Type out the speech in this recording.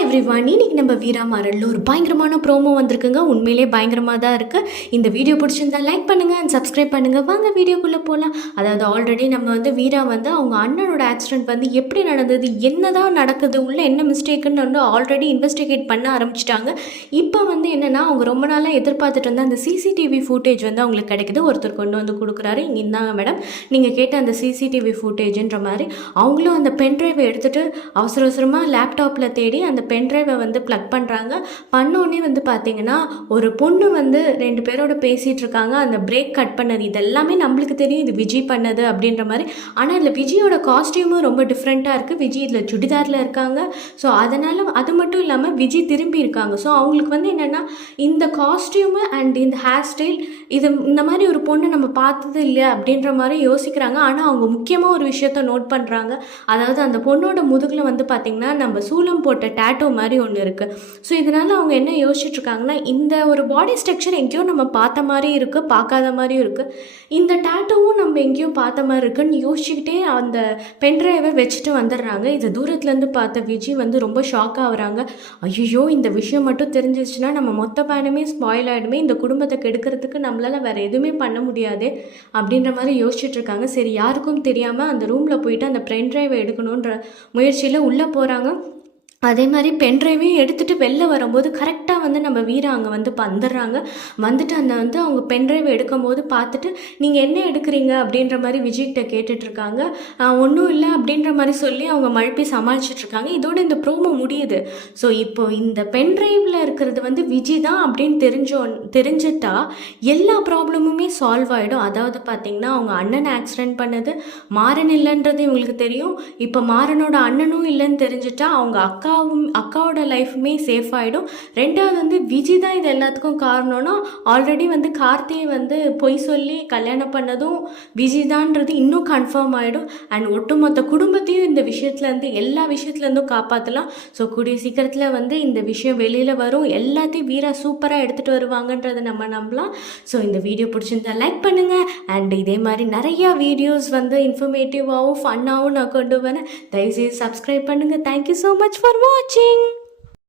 Hi everyone, இன்னைக்கு நம்ம வீரா மாறல்ல ஒரு பயங்கரமான ப்ரோமோ வந்திருக்குங்க. உண்மையிலே பயங்கரமாக தான் இருக்குது. இந்த வீடியோ பிடிச்சிருந்தா லைக் பண்ணுங்கள் அண்ட் சப்ஸ்கிரைப் பண்ணுங்கள். வாங்க வீடியோக்குள்ளே போகலாம். அதாவது ஆல்ரெடி நம்ம வீரா அவங்க அண்ணனோட ஆக்சிடென்ட் எப்படி நடந்தது, என்ன தான் நடக்குது, உள்ள என்ன மிஸ்டேக்குன்னு ஆல்ரெடி இன்வெஸ்டிகேட் பண்ண ஆரம்பிச்சிட்டாங்க. இப்போ என்னென்னா அவங்க ரொம்ப நாளாக எதிர்பார்த்துட்டு இருந்தால் அந்த சிசிடிவி ஃபுட்டேஜ் அவங்களுக்கு கிடைக்குது. ஒருத்தர் கொண்டு கொடுக்குறாரு. இங்கே இருந்தாங்க மேடம், நீங்கள் கேட்ட அந்த சிசிடிவி ஃபுட்டேஜ்ன்ற மாதிரி அவங்களும் அந்த பென்ட்ரைவை எடுத்துகிட்டு அவசர அவசரமாக லேப்டாப்பில் தேடி அந்த பென்ட்ரைவை ப்ளக் பண்ணுறாங்க. பண்ணோடனே பார்த்தீங்கன்னா ஒரு பொண்ணு 2 பேரோட பேசிகிட்டு இருக்காங்க. அந்த பிரேக் கட் பண்ணது இதெல்லாமே நம்மளுக்கு தெரியும், இது விஜய் பண்ணது அப்படின்ற மாதிரி. ஆனால் இதில் விஜயோட காஸ்டியூமும் ரொம்ப டிஃப்ரெண்ட்டாக இருக்குது. விஜய் இதில் சுடிதாரில் இருக்காங்க. ஸோ அதனால் அது மட்டும் இல்லாமல் விஜய் திரும்பி இருக்காங்க. ஸோ அவங்களுக்கு என்னென்னா இந்த காஸ்டியூமு அண்ட் இந்த ஹேர் ஸ்டைல் இந்த மாதிரி ஒரு பொண்ணு நம்ம பார்த்தது இல்லையா அப்படின்ற மாதிரி யோசிக்கிறாங்க. ஆனால் அவங்க முக்கியமாக ஒரு விஷயத்த நோட் பண்ணுறாங்க. அதாவது அந்த பொண்ணோட முதுகில் பார்த்திங்கன்னா நம்ம சூலம் போட்ட டேட்டோ மாதிரி ஒன்று இருக்குது. ஸோ இதனால் அவங்க என்ன யோசிச்சுட்ருக்காங்கன்னா, இந்த ஒரு பாடி ஸ்ட்ரக்சர் எங்கேயோ நம்ம பார்த்த மாதிரி இருக்குது, பார்க்காத மாதிரியும் இருக்குது, இந்த டேட்டோவும் நம்ம எங்கேயோ பார்த்த மாதிரி இருக்குன்னு யோசிச்சுக்கிட்டே அந்த பென்ட்ரைவை வச்சுட்டு வந்துடுறாங்க. இது தூரத்துலேருந்து பார்த்த விஜய் ரொம்ப ஷாக் ஆகுறாங்க. ஐயோ, இந்த விஷயம் மட்டும் தெரிஞ்சிச்சுன்னா நம்ம மொத்த பயணமே ஸ்பாயில் ஆகிடுமே, இந்த குடும்பத்தை கெடுக்கிறதுக்கு நம்மளால் வேறு எதுவுமே பண்ண முடியாது அப்படின்ற மாதிரி யோசிச்சுட்ருக்காங்க. சரி, யாருக்கும் தெரியாமல் அந்த ரூமில் போயிட்டு அந்த பென்ட்ரைவை எடுக்கணுன்ற முயற்சியில் உள்ளே போகிறாங்க. அதே மாதிரி பென்ட்ரைவையும் எடுத்துகிட்டு வெளில வரும்போது கரெக்டாக நம்ம வீரா அங்கே வந்துடுறாங்க. வந்துட்டு அந்த அவங்க பென்ட்ரைவை எடுக்கும் போது பார்த்துட்டு, நீங்கள் என்ன எடுக்கிறீங்க அப்படின்ற மாதிரி விஜய்கிட்ட கேட்டுட்ருக்காங்க. ஒன்றும் இல்லை அப்படின்ற மாதிரி சொல்லி அவங்க மழுப்பி சமாளிச்சிட்ருக்காங்க. இதோட இந்த ப்ரோமோ முடியுது. ஸோ இப்போது இந்த பென்ட்ரைவில் இருக்கிறது விஜய் தான் அப்படின்னு தெரிஞ்சிட்டா எல்லா ப்ராப்ளமுமே சால்வ் ஆகிடும். அதாவது பார்த்திங்கன்னா அவங்க அண்ணன் ஆக்சிடென்ட் பண்ணது மாறன் இல்லைன்றது இவங்களுக்கு தெரியும். இப்போ மாறனோட அண்ணனும் இல்லைன்னு தெரிஞ்சிட்டா அவங்க அக்காவோட லைஃப்புமே சேஃப் ஆகிடும். ரெண்டாவது விஜய் தான் இது எல்லாத்துக்கும் காரணம்னா ஆல்ரெடி கார்த்தியை பொய் சொல்லி கல்யாணம் பண்ணதும் விஜய் தான்ன்றது இன்னும் கன்ஃபார்ம் ஆகிடும். அண்ட் ஒட்டுமொத்த குடும்பத்தையும் இந்த விஷயத்துலேருந்து எல்லா விஷயத்துலேருந்தும் காப்பாற்றலாம். ஸோ கூடிய சீக்கிரத்தில் இந்த விஷயம் வெளியில் வரும். எல்லாத்தையும் வீரா சூப்பராக எடுத்துகிட்டு வருவாங்கன்றதை நம்ம நம்பலாம். ஸோ இந்த வீடியோ பிடிச்சிருந்தா லைக் பண்ணுங்கள். அண்ட் இதே மாதிரி நிறையா வீடியோஸ் இன்ஃபர்மேட்டிவாகவும் ஃபன்னாகவும் நான் கொண்டு வரேன். தயவுசெய்து சப்ஸ்கிரைப் பண்ணுங்கள். Thank you so much for watching.